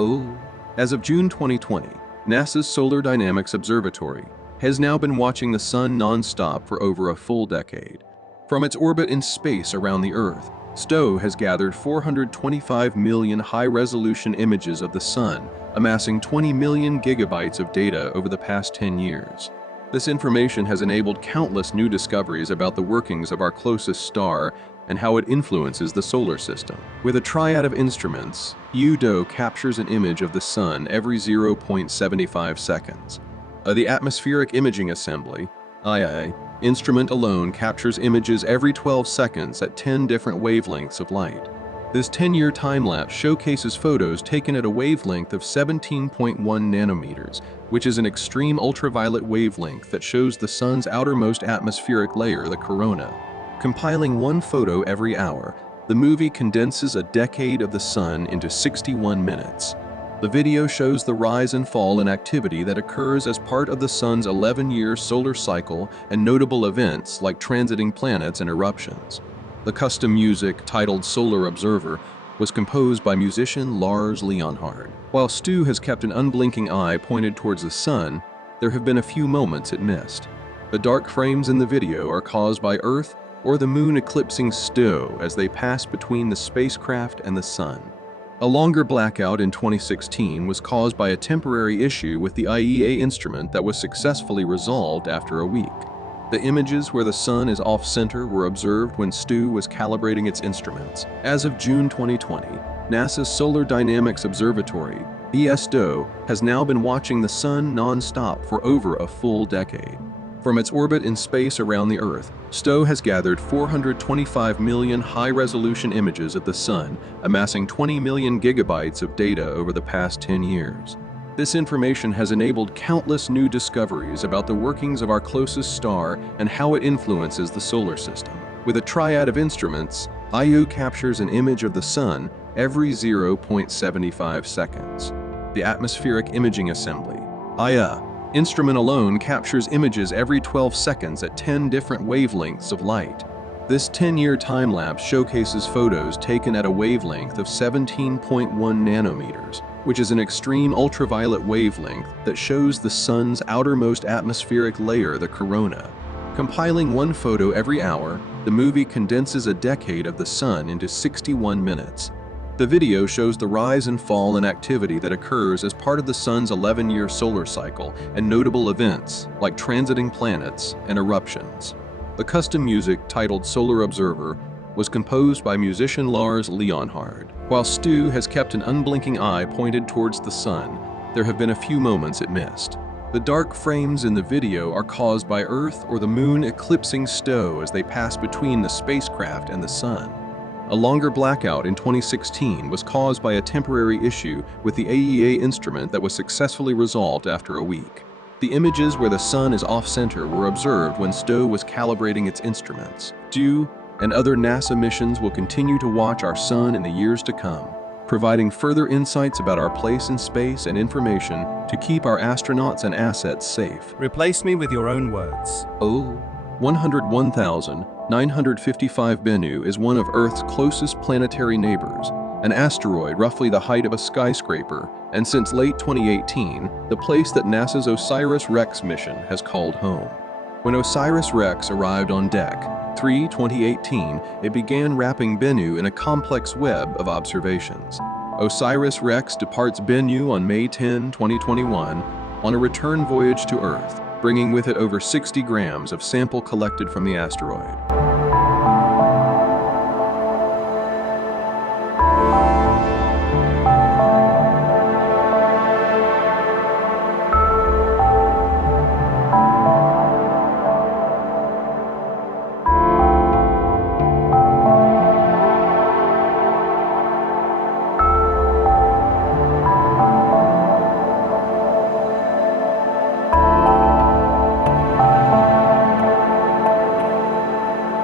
Oh. As of June 2020, NASA's Solar Dynamics Observatory has now been watching the Sun non-stop for over a full decade. From its orbit in space around the Earth, STO has gathered 425 million high-resolution images of the Sun, amassing 20 million gigabytes of data over the past 10 years. This information has enabled countless new discoveries about the workings of our closest star and how it influences the solar system. With a triad of instruments, UDO captures an image of the Sun every 0.75 seconds. The Atmospheric Imaging Assembly, II, instrument alone captures images every 12 seconds at 10 different wavelengths of light. This 10-year time-lapse showcases photos taken at a wavelength of 17.1 nanometers, which is an extreme ultraviolet wavelength that shows the Sun's outermost atmospheric layer, the corona. Compiling one photo every hour, the movie condenses a decade of the Sun into 61 minutes. The video shows the rise and fall in activity that occurs as part of the Sun's 11-year solar cycle and notable events like transiting planets and eruptions. The custom music, titled Solar Observer, was composed by musician Lars Leonhard. While Stu has kept an unblinking eye pointed towards the Sun, there have been a few moments it missed. The dark frames in the video are caused by Earth or the Moon eclipsing STO as they pass between the spacecraft and the Sun. A longer blackout in 2016 was caused by a temporary issue with the IEA instrument that was successfully resolved after a week. The images where the Sun is off-center were observed when STO was calibrating its instruments. As of June 2020, NASA's Solar Dynamics Observatory, ESDO, has now been watching the Sun non-stop for over a full decade. From its orbit in space around the Earth, STO has gathered 425 million high-resolution images of the Sun, amassing 20 million gigabytes of data over the past 10 years. This information has enabled countless new discoveries about the workings of our closest star and how it influences the solar system. With a triad of instruments, IU captures an image of the Sun every 0.75 seconds. The Atmospheric Imaging Assembly, IA, instrument alone captures images every 12 seconds at 10 different wavelengths of light. This 10-year time-lapse showcases photos taken at a wavelength of 17.1 nanometers, which is an extreme ultraviolet wavelength that shows the Sun's outermost atmospheric layer, the corona. Compiling one photo every hour, the movie condenses a decade of the Sun into 61 minutes. The video shows the rise and fall in activity that occurs as part of the Sun's 11-year solar cycle and notable events like transiting planets and eruptions. The custom music, titled Solar Observer, was composed by musician Lars Leonhard. While Stu has kept an unblinking eye pointed towards the Sun, there have been a few moments it missed. The dark frames in the video are caused by Earth or the Moon eclipsing STO as they pass between the spacecraft and the Sun. A longer blackout in 2016 was caused by a temporary issue with the AEA instrument that was successfully resolved after a week. The images where the Sun is off-center were observed when STO was calibrating its instruments. STO and other NASA missions will continue to watch our Sun in the years to come, providing further insights about our place in space and information to keep our astronauts and assets safe. Replace me with your own words. 101,955 Bennu is one of Earth's closest planetary neighbors, an asteroid roughly the height of a skyscraper, and since late 2018, the place that NASA's OSIRIS-REx mission has called home. When OSIRIS-REx arrived on Deck 3/2018, it began wrapping Bennu in a complex web of observations. OSIRIS-REx departs Bennu on May 10, 2021, on a return voyage to Earth, bringing with it over 60 grams of sample collected from the asteroid.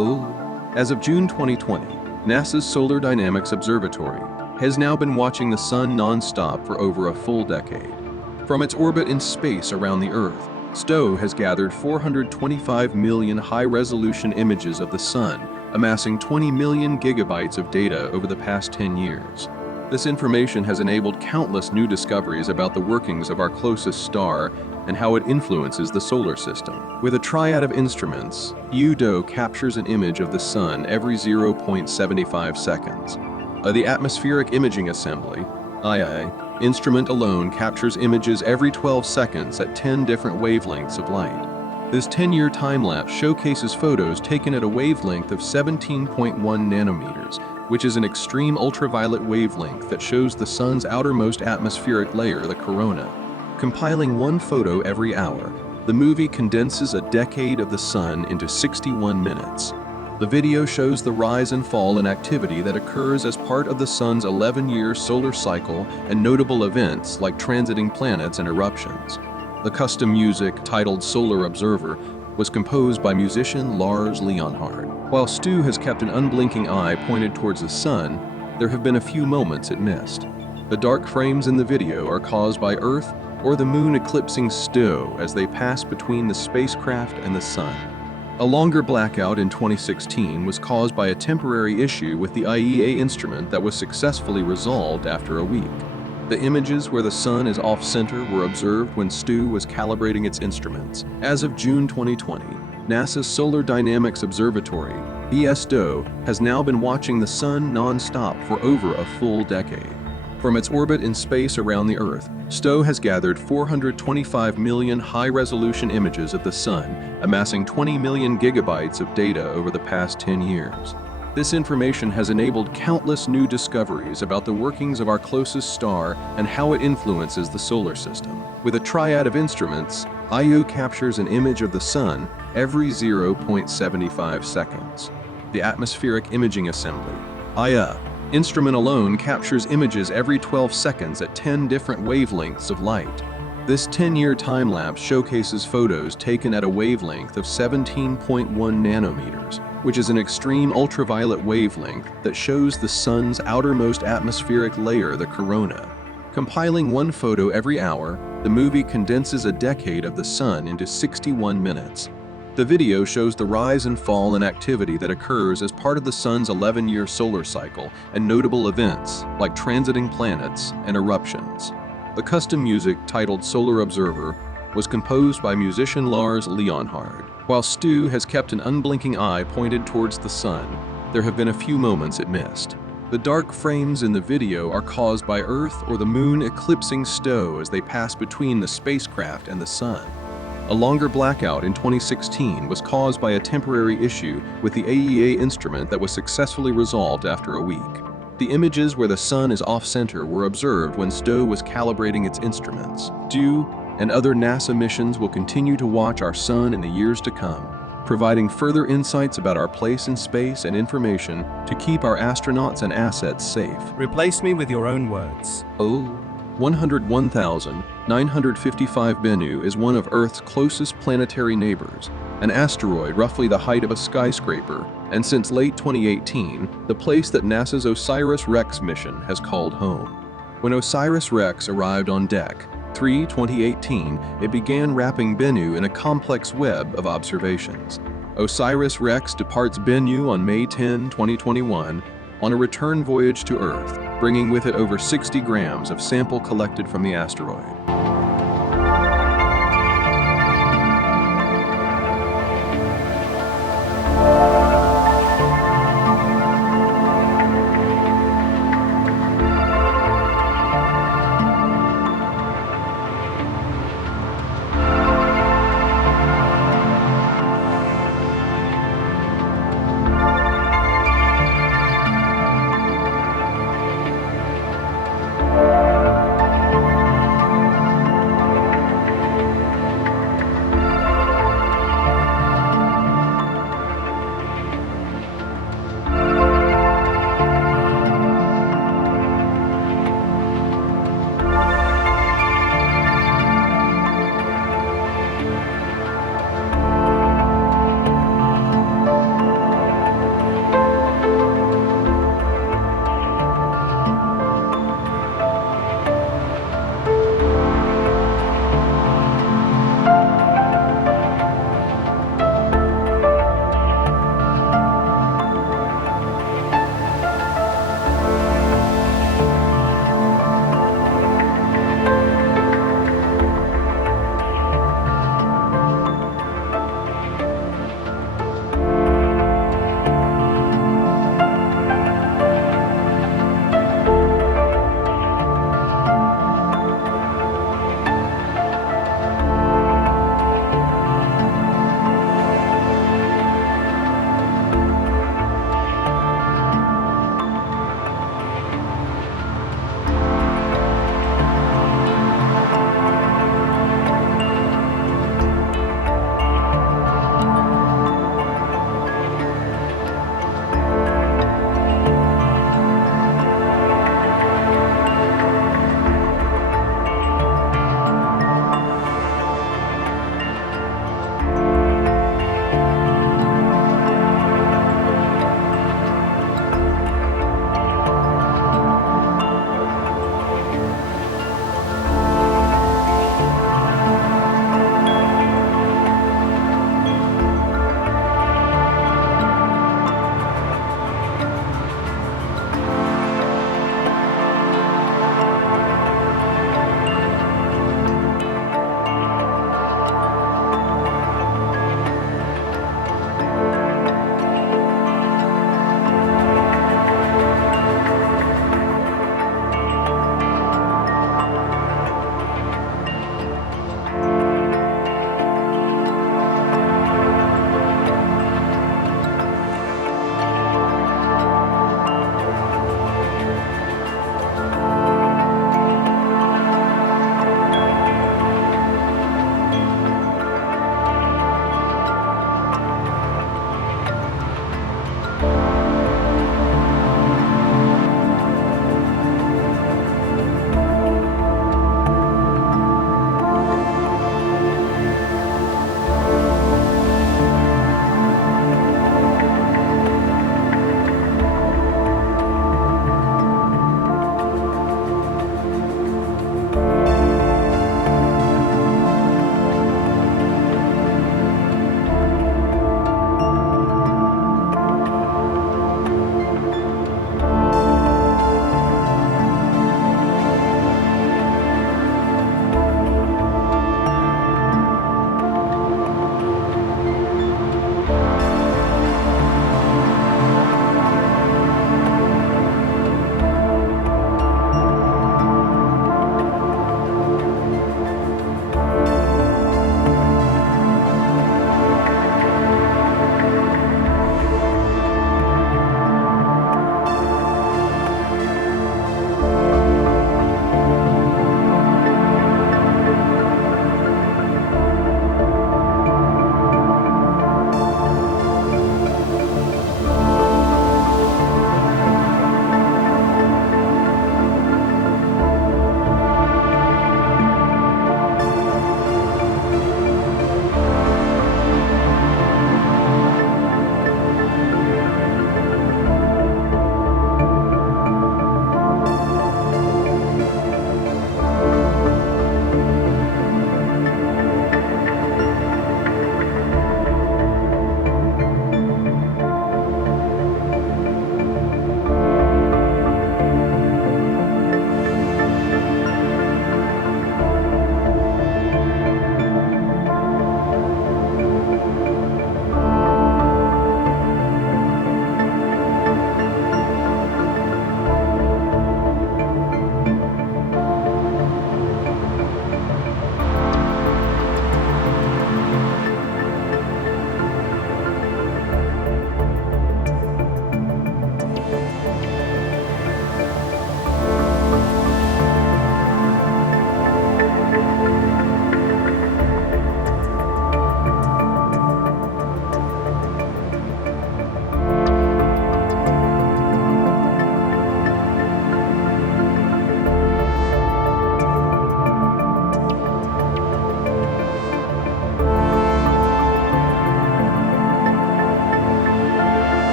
As of June 2020, NASA's Solar Dynamics Observatory has now been watching the sun non-stop for over a full decade. From its orbit in space around the Earth, STO has gathered 425 million high-resolution images of the sun, amassing 20 million gigabytes of data over the past 10 years. This information has enabled countless new discoveries about the workings of our closest star and how it influences the solar system. With a triad of instruments, UDO captures an image of the sun every 0.75 seconds. The Atmospheric Imaging Assembly, II, instrument alone captures images every 12 seconds at 10 different wavelengths of light. This 10-year time-lapse showcases photos taken at a wavelength of 17.1 nanometers, which is an extreme ultraviolet wavelength that shows the sun's outermost atmospheric layer, the corona. Compiling one photo every hour, the movie condenses a decade of the sun into 61 minutes. The video shows the rise and fall in activity that occurs as part of the sun's 11-year solar cycle and notable events like transiting planets and eruptions. The custom music, titled Solar Observer, was composed by musician Lars Leonhard. While Stu has kept an unblinking eye pointed towards the sun, there have been a few moments it missed. The dark frames in the video are caused by Earth or the moon eclipsing Stu as they pass between the spacecraft and the sun. A longer blackout in 2016 was caused by a temporary issue with the IEA instrument that was successfully resolved after a week. The images where the sun is off-center were observed when Stu was calibrating its instruments. As of June 2020, NASA's Solar Dynamics Observatory, ESDO, has now been watching the sun non-stop for over a full decade. From its orbit in space around the Earth, STO has gathered 425 million high-resolution images of the sun, amassing 20 million gigabytes of data over the past 10 years. This information has enabled countless new discoveries about the workings of our closest star and how it influences the solar system. With a triad of instruments, IU captures an image of the sun every 0.75 seconds. The Atmospheric Imaging Assembly, IA, instrument alone captures images every 12 seconds at 10 different wavelengths of light. This 10-year time-lapse showcases photos taken at a wavelength of 17.1 nanometers, which is an extreme ultraviolet wavelength that shows the sun's outermost atmospheric layer, the corona. Compiling one photo every hour, the movie condenses a decade of the sun into 61 minutes. The video shows the rise and fall in activity that occurs as part of the sun's 11-year solar cycle and notable events like transiting planets and eruptions. The custom music, titled Solar Observer, was composed by musician Lars Leonhard. While Stu has kept an unblinking eye pointed towards the sun, there have been a few moments it missed. The dark frames in the video are caused by Earth or the moon eclipsing Stu as they pass between the spacecraft and the sun. A longer blackout in 2016 was caused by a temporary issue with the AEA instrument that was successfully resolved after a week. The images where the sun is off-center were observed when STO was calibrating its instruments. DO and other NASA missions will continue to watch our sun in the years to come, providing further insights about our place in space and information to keep our astronauts and assets safe. Replace me with your own words. 101,955 Bennu is one of Earth's closest planetary neighbors, an asteroid roughly the height of a skyscraper, and since late 2018, the place that NASA's OSIRIS-REx mission has called home. When OSIRIS-REx arrived on deck, 2018, it began wrapping Bennu in a complex web of observations. OSIRIS-REx departs Bennu on May 10, 2021, on a return voyage to Earth, bringing with it over 60 grams of sample collected from the asteroid.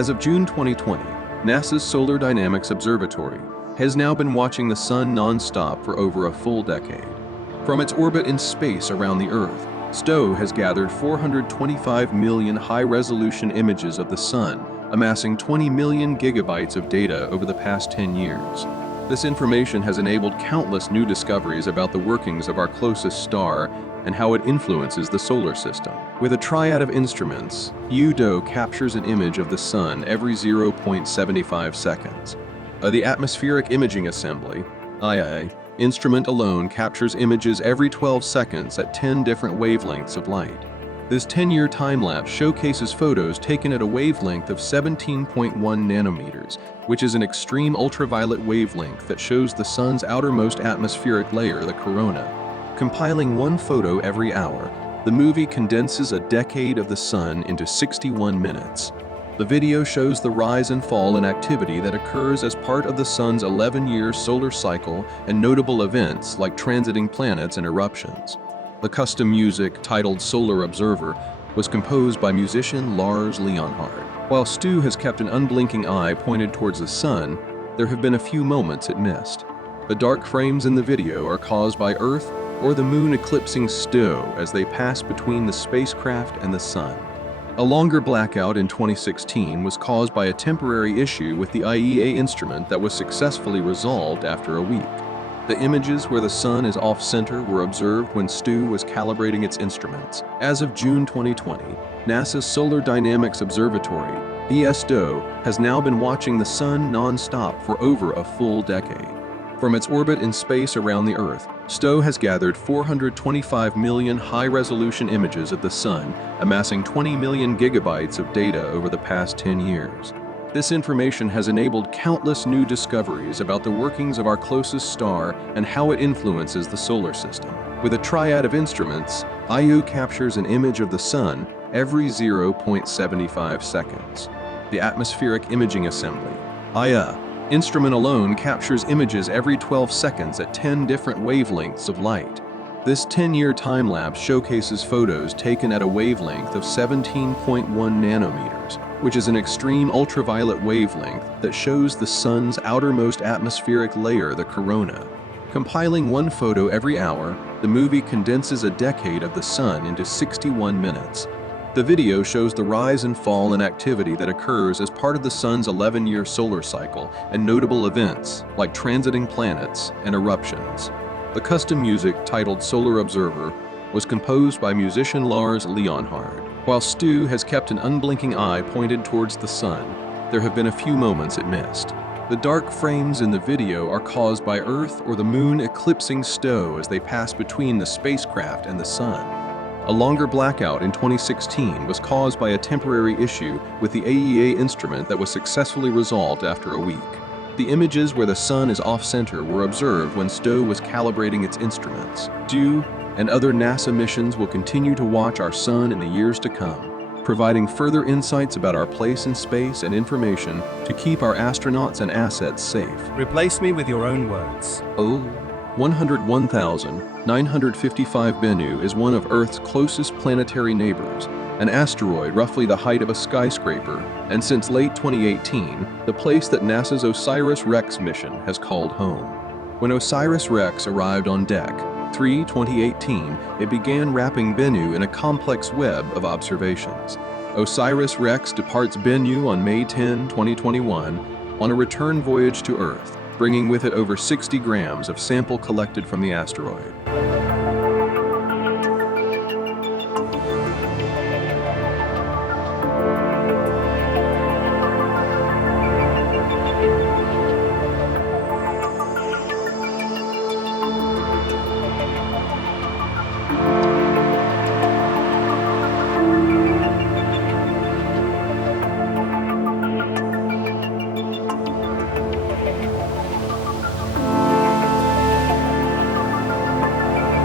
As of June 2020, NASA's Solar Dynamics Observatory has now been watching the sun non-stop for over a full decade. From its orbit in space around the Earth, STO has gathered 425 million high-resolution images of the sun, amassing 20 million gigabytes of data over the past 10 years. This information has enabled countless new discoveries about the workings of our closest star and how it influences the solar system. With a triad of instruments, UDO captures an image of the sun every 0.75 seconds. The Atmospheric Imaging Assembly, IA, instrument alone captures images every 12 seconds at 10 different wavelengths of light. This 10-year time-lapse showcases photos taken at a wavelength of 17.1 nanometers, which is an extreme ultraviolet wavelength that shows the sun's outermost atmospheric layer, the corona. Compiling one photo every hour, the movie condenses a decade of the sun into 61 minutes. The video shows the rise and fall in activity that occurs as part of the sun's 11-year solar cycle and notable events like transiting planets and eruptions. The custom music, titled Solar Observer, was composed by musician Lars Leonhard. While Stu has kept an unblinking eye pointed towards the sun, there have been a few moments it missed. The dark frames in the video are caused by Earth or the moon eclipsing STO as they pass between the spacecraft and the sun. A longer blackout in 2016 was caused by a temporary issue with the IEA instrument that was successfully resolved after a week. The images where the sun is off-center were observed when STO was calibrating its instruments. As of June 2020, NASA's Solar Dynamics Observatory, ESDO, has now been watching the sun non-stop for over a full decade. From its orbit in space around the Earth, STO has gathered 425 million high-resolution images of the sun, amassing 20 million gigabytes of data over the past 10 years. This information has enabled countless new discoveries about the workings of our closest star and how it influences the solar system. With a triad of instruments, IU captures an image of the sun every 0.75 seconds. The Atmospheric Imaging Assembly, IA, instrument alone captures images every 12 seconds at 10 different wavelengths of light. This 10-year time-lapse showcases photos taken at a wavelength of 17.1 nanometers, which is an extreme ultraviolet wavelength that shows the sun's outermost atmospheric layer, the corona. Compiling one photo every hour, the movie condenses a decade of the sun into 61 minutes. The video shows the rise and fall in activity that occurs as part of the sun's 11-year solar cycle and notable events like transiting planets and eruptions. The custom music, titled Solar Observer, was composed by musician Lars Leonhard. While Stu has kept an unblinking eye pointed towards the sun, there have been a few moments it missed. The dark frames in the video are caused by Earth or the moon eclipsing STO as they pass between the spacecraft and the sun. A longer blackout in 2016 was caused by a temporary issue with the AEA instrument that was successfully resolved after a week. The images where the sun is off-center were observed when STO was calibrating its instruments. DEW and other NASA missions will continue to watch our sun in the years to come, providing further insights about our place in space and information to keep our astronauts and assets safe. Replace me with your own words. 101,955 Bennu is one of Earth's closest planetary neighbors, an asteroid roughly the height of a skyscraper, and since late 2018, the place that NASA's OSIRIS-REx mission has called home. When OSIRIS-REx arrived on Deck 3/2018, it began wrapping Bennu in a complex web of observations. OSIRIS-REx departs Bennu on May 10, 2021, on a return voyage to Earth, bringing with it over 60 grams of sample collected from the asteroid.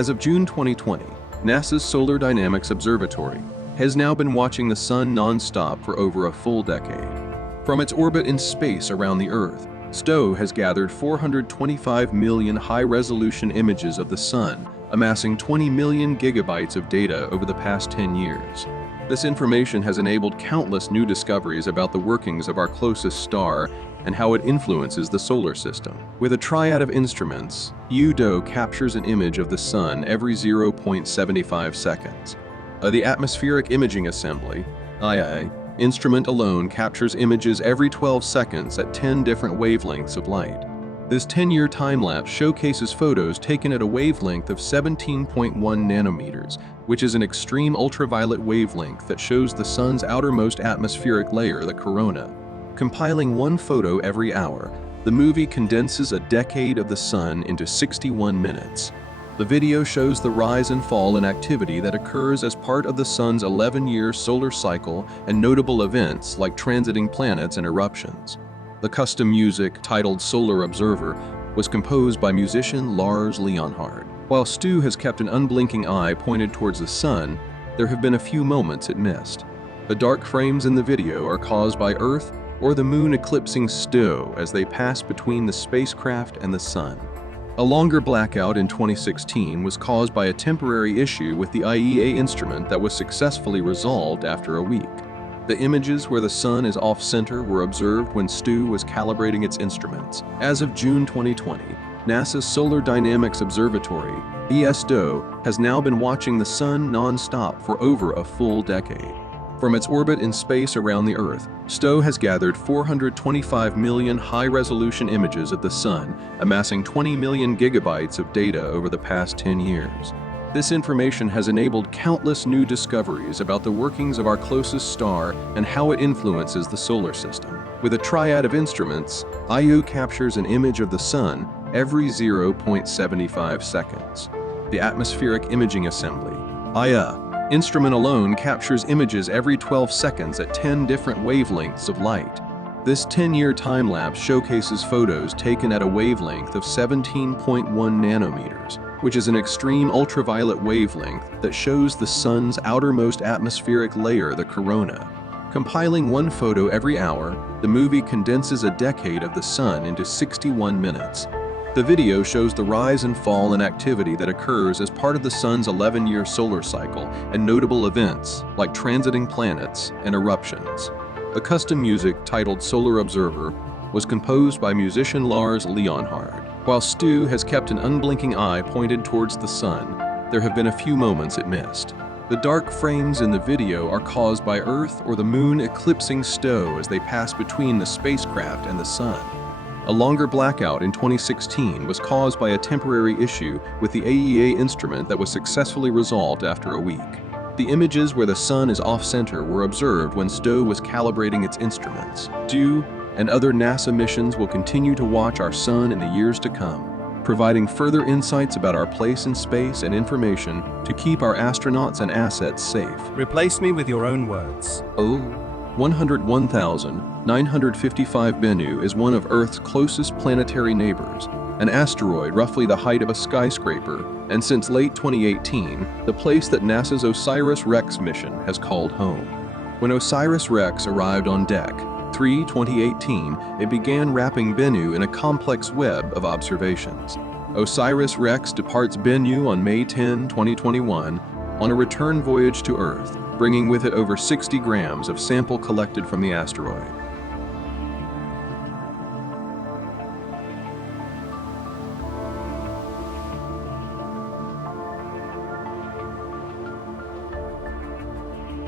As of June 2020, NASA's Solar Dynamics Observatory has now been watching the sun non-stop for over a full decade. From its orbit in space around the Earth, STO has gathered 425 million high-resolution images of the sun, amassing 20 million gigabytes of data over the past 10 years. This information has enabled countless new discoveries about the workings of our closest star and how it influences the solar system. With a triad of instruments, UDO captures an image of the sun every 0.75 seconds. The Atmospheric Imaging Assembly, IA, instrument alone captures images every 12 seconds at 10 different wavelengths of light. This 10-year time-lapse showcases photos taken at a wavelength of 17.1 nanometers, which is an extreme ultraviolet wavelength that shows the sun's outermost atmospheric layer, the corona. Compiling one photo every hour, the movie condenses a decade of the sun into 61 minutes. The video shows the rise and fall in activity that occurs as part of the sun's 11-year solar cycle and notable events like transiting planets and eruptions. The custom music, titled Solar Observer, was composed by musician Lars Leonhard. While Stu has kept an unblinking eye pointed towards the sun, there have been a few moments it missed. The dark frames in the video are caused by Earth or the moon eclipsing Stu as they pass between the spacecraft and the sun. A longer blackout in 2016 was caused by a temporary issue with the IEA instrument that was successfully resolved after a week. The images where the sun is off-center were observed when Stu was calibrating its instruments. As of June 2020, NASA's Solar Dynamics Observatory, ESDO, has now been watching the sun non-stop for over a full decade. From its orbit in space around the Earth, STO has gathered 425 million high-resolution images of the sun, amassing 20 million gigabytes of data over the past 10 years. This information has enabled countless new discoveries about the workings of our closest star and how it influences the solar system. With a triad of instruments, IU captures an image of the sun every 0.75 seconds. The Atmospheric Imaging Assembly, IA, instrument alone captures images every 12 seconds at 10 different wavelengths of light. This 10-year time-lapse showcases photos taken at a wavelength of 17.1 nanometers, which is an extreme ultraviolet wavelength that shows the sun's outermost atmospheric layer, the corona. Compiling one photo every hour, the movie condenses a decade of the sun into 61 minutes. The video shows the rise and fall in activity that occurs as part of the sun's 11-year solar cycle and notable events like transiting planets and eruptions. The custom music, titled Solar Observer, was composed by musician Lars Leonhard. While Stu has kept an unblinking eye pointed towards the sun, there have been a few moments it missed. The dark frames in the video are caused by Earth or the moon eclipsing Stu as they pass between the spacecraft and the sun. A longer blackout in 2016 was caused by a temporary issue with the AEA instrument that was successfully resolved after a week. The images where the sun is off-center were observed when STO was calibrating its instruments. DO and other NASA missions will continue to watch our sun in the years to come, providing further insights about our place in space and information to keep our astronauts and assets safe. Replace me with your own words. 101,955 Bennu is one of Earth's closest planetary neighbors, an asteroid roughly the height of a skyscraper, and since late 2018, the place that NASA's OSIRIS-REx mission has called home. When OSIRIS-REx arrived on Deck 3/2018, it began wrapping Bennu in a complex web of observations. OSIRIS-REx departs Bennu on May 10, 2021, on a return voyage to Earth, bringing with it over 60 grams of sample collected from the asteroid.